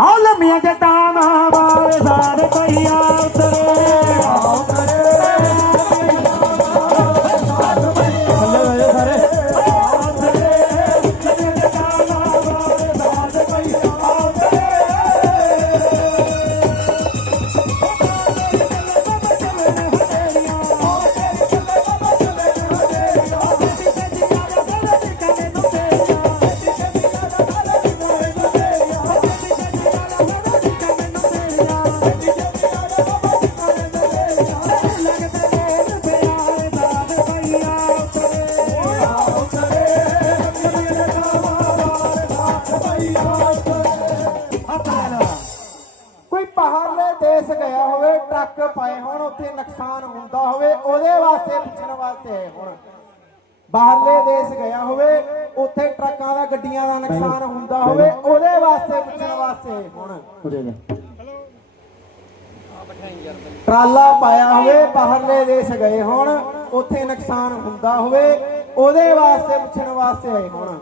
ਆ ਲੰਮੀਆਂ ਜਟਾਂ ਵਾਲੇ ਸਾਰੇ ਪਈਆ ਉਤਰੇ ਕੋਈ ਬਾਹਰਲੇ ਦੇਸ਼ ਗਿਆ ਹੋਵੇ, ਟਰੱਕ ਪਾਏ ਹੋਣ, ਉੱਥੇ ਨੁਕਸਾਨ ਹੁੰਦਾ ਹੋਵੇ, ਉਹਦੇ ਵਾਸਤੇ, ਪੁੱਛਣ ਵਾਸਤੇ ਆਏ ਹੁਣ। ਬਾਹਰਲੇ ਦੇਸ਼ ਗਿਆ ਹੋਵੇ, ਉੱਥੇ ਟਰੱਕਾਂ ਦਾ, ਗੱਡੀਆਂ ਦਾ ਨੁਕਸਾਨ ਹੁੰਦਾ ਹੋਵੇ, ਉਹਦੇ ਵਾਸਤੇ, ਪੁੱਛਣ ਵਾਸਤੇ ਆਏ ਹੁਣ। ਟਰਾਲਾ ਪਾਇਆ ਹੋਵੇ ਬਾਹਰਲੇ ਦੇਸ਼ ਗਏ ਹੋਣ, ਉੱਥੇ ਨੁਕਸਾਨ ਹੁੰਦਾ ਹੋਵੇ, ਉਹਦੇ ਵਾਸਤੇ ਪੁੱਛਣ ਵਾਸਤੇ ਆਏ ਹੁਣ।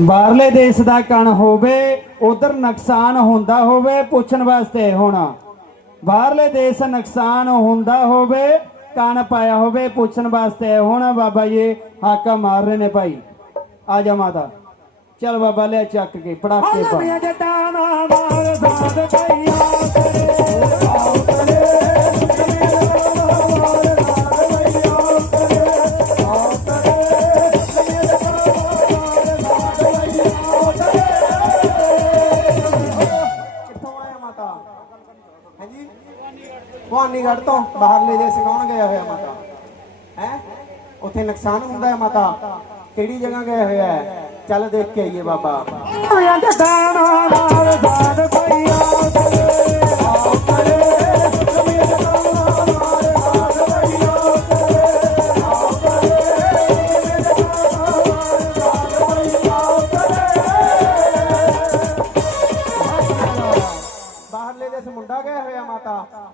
ਬਾਹਰਲੇ ਦੇਸ਼ ਦਾ ਕਣ ਹੋਵੇ, ਉਧਰ ਨੁਕਸਾਨ ਹੁੰਦਾ ਹੋਵੇ, ਪੁੱਛਣ ਵਾਸਤੇ ਹੋਣਾ। ਬਾਹਰਲੇ ਦੇਸ਼ ਨੁਕਸਾਨ ਹੁੰਦਾ ਹੋਵੇ, ਕਣ ਪਾਇਆ ਹੋਵੇ, ਪੁੱਛਣ ਵਾਸਤੇ ਹੋਣਾ। ਬਾਬਾ ਜੀ, ਹਾਕਾ ਮਾਰ ਰਹੇ ਨੇ ਭਾਈ। ਆ ਜਾ ਮਾਤਾ। ਚਲ ਬਾਬਾ ਲੈ ਚੱਕ ਕੇ ਪੜਾਕੇ ਪਾ। ਮਾਰ ਦਾਦ ਪਈਆ ਕਿੱਥੋਂ ਆਇਆ ਮਾਤਾ ਹਾਂਜੀ ਭਵਾਨੀਗੜ੍ਹ ਤੋਂ ਬਾਹਰਲੇ ਦੇਸ਼ ਕੌਣ ਗਿਆ ਹੋਇਆ ਮਾਤਾ? ਹੈ? ਉੱਥੇ ਨੁਕਸਾਨ ਹੁੰਦਾ ਹੈ ਮਾਤਾ। ਕਿਹੜੀ ਜਗ੍ਹਾ ਗਿਆ ਹੋਇਆ ਹੈ? ਚੱਲ ਦੇਖ ਕੇ ਆਈਏ ਬਾਬਾ। ਜਟਾਣਾ ਮਾਰ ਦਾਦ ਪਈਆ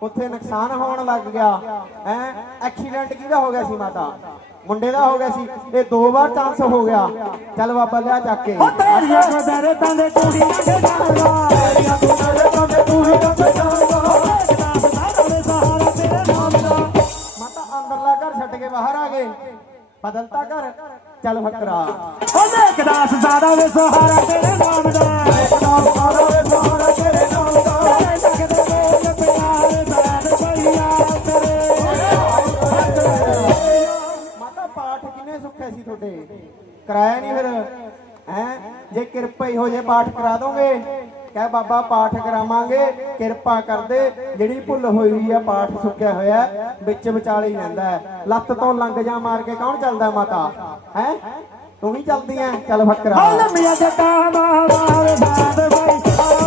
ਉੱਥੇ ਨੁਕਸਾਨ ਹੋਣ ਲੱਗ ਗਿਆ। ਹੈ? ਐਕਸੀਡੈਂਟ ਕਿਹਦਾ ਹੋ ਗਿਆ ਸੀ ਮਾਤਾ? ਮੁੰਡੇ ਦਾ ਹੋ ਗਿਆ ਸੀ। ਇਹ ਦੋ ਵਾਰ ਚਾਂਸ ਹੋ ਗਿਆ। ਚੱਲ ਬਾਬਾ ਲਿਆ ਚੱਕ ਕੇ। ਤੇਰੀਆਂ ਕਦਰ ਤੰਦੇ ਕੁੜੀਆਂ ਦੇ ਜਾਣਾ ਤੇਰੀਆਂ ਕਦਰ ਤੰਦੇ ਤੂੰ ਹੀ ਕੰਦ ਜਾਣਾ ਸਹਾਰਾ ਤੇਰੇ ਨਾਮ ਦਾ। ਮਾਤਾ ਅੰਦਰਲਾ ਘਰ ਛੱਡ ਕੇ ਬਾਹਰ ਆ ਗਏ। ਬਦਲਤਾ ਘਰ। ਚੱਲ ਫਕਰਾ ਇੱਕ ਦਾਸ ਜ਼ਾਦਾ ਵੇ ਸਹਾਰਾ ਤੇਰੇ ਨਾਮ ਦਾ। ਇੱਕ ਦਾਸ ਜ਼ਾਦਾ ਵੇ ਸਹਾਰਾ ਤੇਰੇ ਨਾਮ ਦਾ। ਕਿੰਨੇ ਸੁੱਖੇ ਸੀ ਤੁਹਾਡੇ? ਕਰਾਇਆ ਨਹੀਂ ਫਿਰ? ਹੈ? ਜੇ ਕਿਰਪਾ ਹੀ ਹੋ ਜੇ ਪਾਠ ਕਰਾ ਦੋਗੇ, ਕਹਿ ਬਾਬਾ ਪਾਠ ਕਰਾਵਾਂਗੇ, ਕਿਰਪਾ ਕਰਦੇ, ਜਿਹੜੀ ਭੁੱਲ ਹੋਈ ਹੋਈ ਆ, ਪਾਠ ਸੁੱਕਿਆ ਹੋਇਆ, ਵਿੱਚ ਵਿਚਾਲੇ ਹੀ ਰਹਿੰਦਾ ਲੱਤ ਤੋਂ ਲੰਗ ਜਾ ਮਾਰ ਕੇ ਕੌਣ ਚੱਲਦਾ ਮਾਤਾ? ਹੈ? ਤੂੰ ਹੀ ਚੱਲਦੀ ਐ, ਚੱਲ ਫਕਰਾ। ਲੰਮੀਆਂ ਜਟਾਂ ਦਾ ਮਾਰ ਦਾਦ ਪਈਆ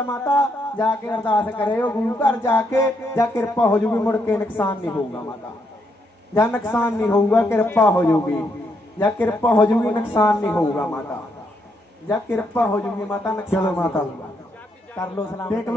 ਇਹੀ ਭੁੱਲ ਹੈ ਮਾਤਾ ਜਾ ਕੇ ਅਰਦਾਸ ਕਰਿਓ ਗੁਰੂ ਘਰ ਜਾ ਕੇ ਜਾਂ ਕਿਰਪਾ ਹੋ ਜੂਗੀ ਮੁੜ ਕੇ ਨੁਕਸਾਨ ਨਹੀਂ ਹੋਊਗਾ ਮਾਤਾ। ਜਾਂ ਨੁਕਸਾਨ ਨਹੀਂ ਹੋਊਗਾ ਕਿਰਪਾ ਹੋ ਜੂਗੀ। ਜਾਂ ਕਿਰਪਾ ਹੋ ਜੂਗੀ ਨੁਕਸਾਨ ਨਹੀਂ ਹੋਊਗਾ ਮਾਤਾ। ਜਾਂ ਕਿਰਪਾ ਹੋ ਜੂਗੀ ਮਾਤਾ ਨੁਕਸਾਨ ਚਲੋ ਮਾਤਾ। ਨਹੀਂ ਹੋਊਗਾ। ਕਰ ਲੋ ਸਲਾਮ। ਦੇਖ